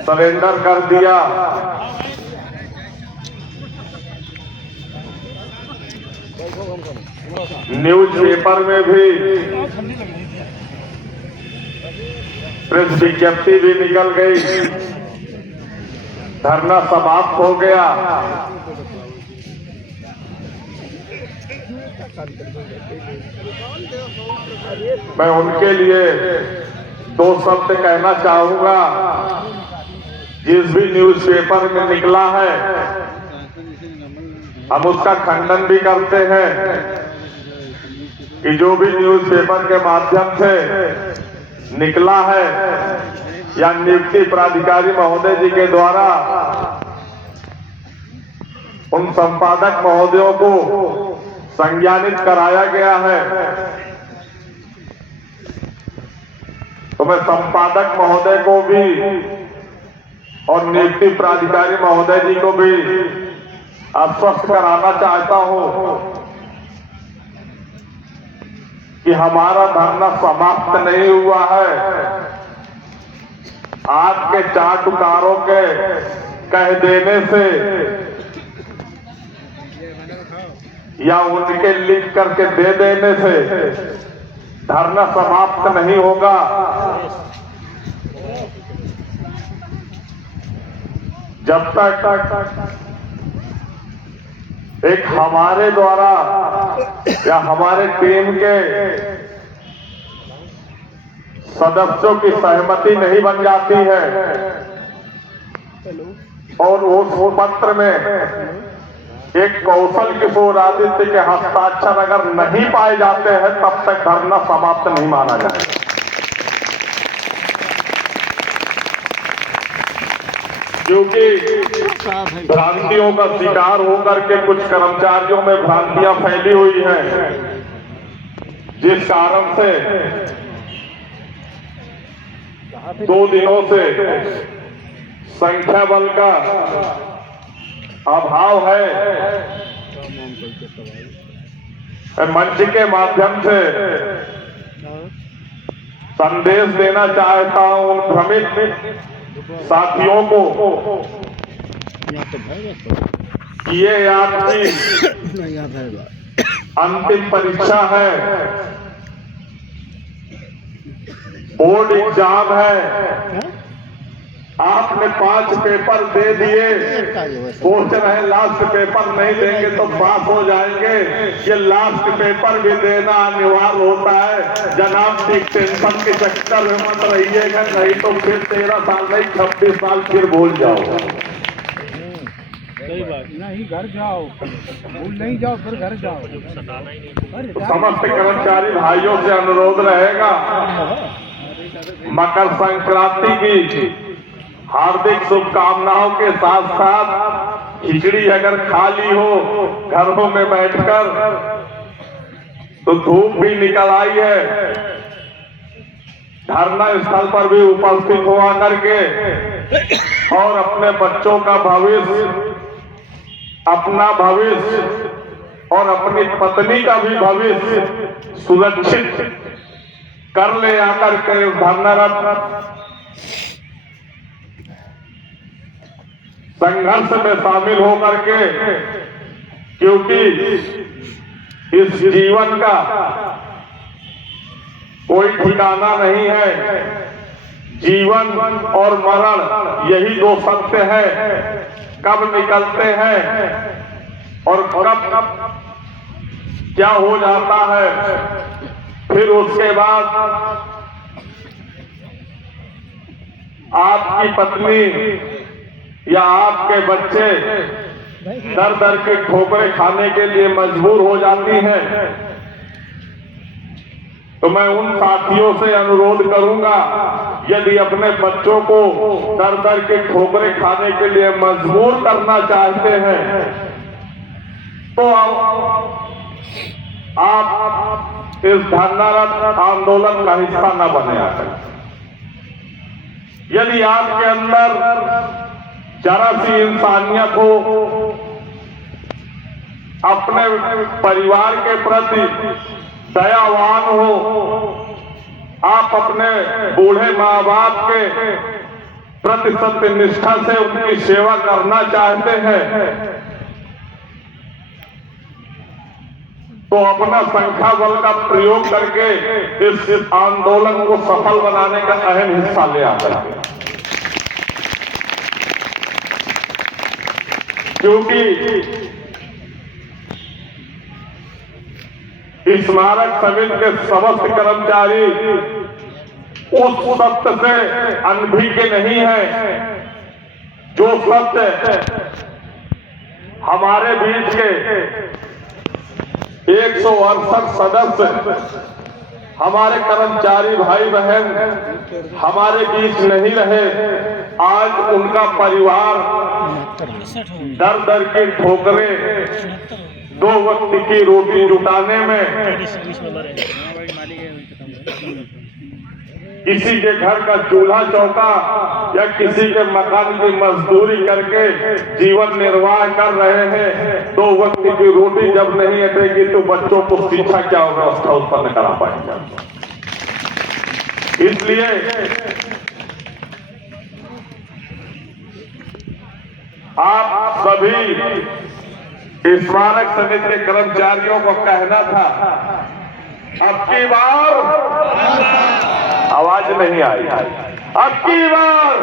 Surrender कर दिया। News paper में भी प्रेस विज्ञप्ति भी निकल गई, धरना समाप्त हो गया। मैं उनके लिए दो शब्द कहना चाहूंगा। जिस भी न्यूज पेपर में निकला है हम उसका खंडन भी करते हैं कि जो भी न्यूज पेपर के माध्यम से निकला है या नियुक्ति प्राधिकारी महोदय जी के द्वारा उन संपादक महोदयों को संज्ञानित कराया गया है, तो मैं संपादक महोदय को भी और नियुक्ति प्राधिकारी महोदय जी को भी आश्वस्त कराना चाहता हूं कि हमारा धरना समाप्त नहीं हुआ है। आज के चाटुकारों के कह देने से या उनके लिख करके दे देने से धरना समाप्त नहीं होगा। जब तक एक हमारे द्वारा या हमारे टीम के सदस्यों की सहमति नहीं बन जाती है और उस पत्र में एक कौशल किशोर आदित्य के हस्ताक्षर अगर नहीं पाए जाते हैं तब तक धरना समाप्त नहीं माना जाएगा। क्योंकि भ्रांतियों का शिकार होकर के कुछ कर्मचारियों में भ्रांतियां फैली हुई हैं, जिस कारण से 2 दिनों से संख्या बल का अभाव है। मंच के माध्यम से संदेश देना चाहता हूं उन भ्रमित साथियों को ये आपकी अंतिम परीक्षा है, बोर्ड एग्जाम है। आपने 5 पेपर दे दिए, सोच रहे लास्ट पेपर नहीं देंगे तो पास हो जाएंगे। ये लास्ट पेपर भी देना अनिवार्य होता है। जनाब टेंशन के चक्कर में मत रहिएगा, नहीं तो फिर 13 साल नहीं 26 साल फिर भूल जाओ। सही बात नहीं, घर जाओ, भूल नहीं जाओ फिर घर जाओ। समस्त कर्मचारी भाइयों से अनुरोध रहेगा, मकर संक्रांति की हार्दिक शुभकामनाओं के साथ साथ खिचड़ी अगर खाली हो घरों में बैठकर तो धूप भी निकल आई है। धरना स्थल पर भी उपस्थित हुआ करके और अपने बच्चों का भविष्य, अपना भविष्य और अपनी पत्नी का भी भविष्य सुरक्षित कर ले आकर के धरनारत संघर्ष में शामिल होकर के, क्योंकि इस जीवन का कोई ठिकाना नहीं है। जीवन और मरण यही 2 सत्य है, कब निकलते हैं और कब क्या हो जाता है। फिर उसके बाद आपकी पत्नी या आपके बच्चे दर दर के ठोकरे खाने के लिए मजबूर हो जाती हैं। तो मैं उन साथियों से अनुरोध करूंगा, यदि अपने बच्चों को दर दर के ठोकरे खाने के लिए मजबूर करना चाहते हैं तो आप इस धरनारत आंदोलन का हिस्सा न बने आकर। यदि आपके अंदर जरा सी इंसानियत हो, अपने परिवार के प्रति दयावान हो, आप अपने बूढ़े माँ बाप के प्रति सत्य निष्ठा से उनकी सेवा करना चाहते हैं तो अपना संख्या बल का प्रयोग करके इस आंदोलन को सफल बनाने का अहम हिस्सा ले आते हैं। क्योंकि स्मारक समिति के समस्त कर्मचारी उस सत्य से अनभिज्ञ नहीं है जो सत्य हमारे बीच के 168 सदस्य हमारे कर्मचारी भाई बहन हमारे बीच नहीं रहे। आज उनका परिवार दर दर की ठोकरें 2 वक्त की रोटी जुटाने में, किसी के घर का चूल्हा चौका या किसी के मकान की मजदूरी करके जीवन निर्वाह कर रहे हैं। 2 वक्त की रोटी जब नहीं अटेगी तो बच्चों को शिक्षा क्या व्यवस्था उत्पन्न करा पाएंगे। इसलिए आप सभी स्मारक समिति के कर्मचारियों को कहना था, अब की बार आवाज नहीं आई, अब की बार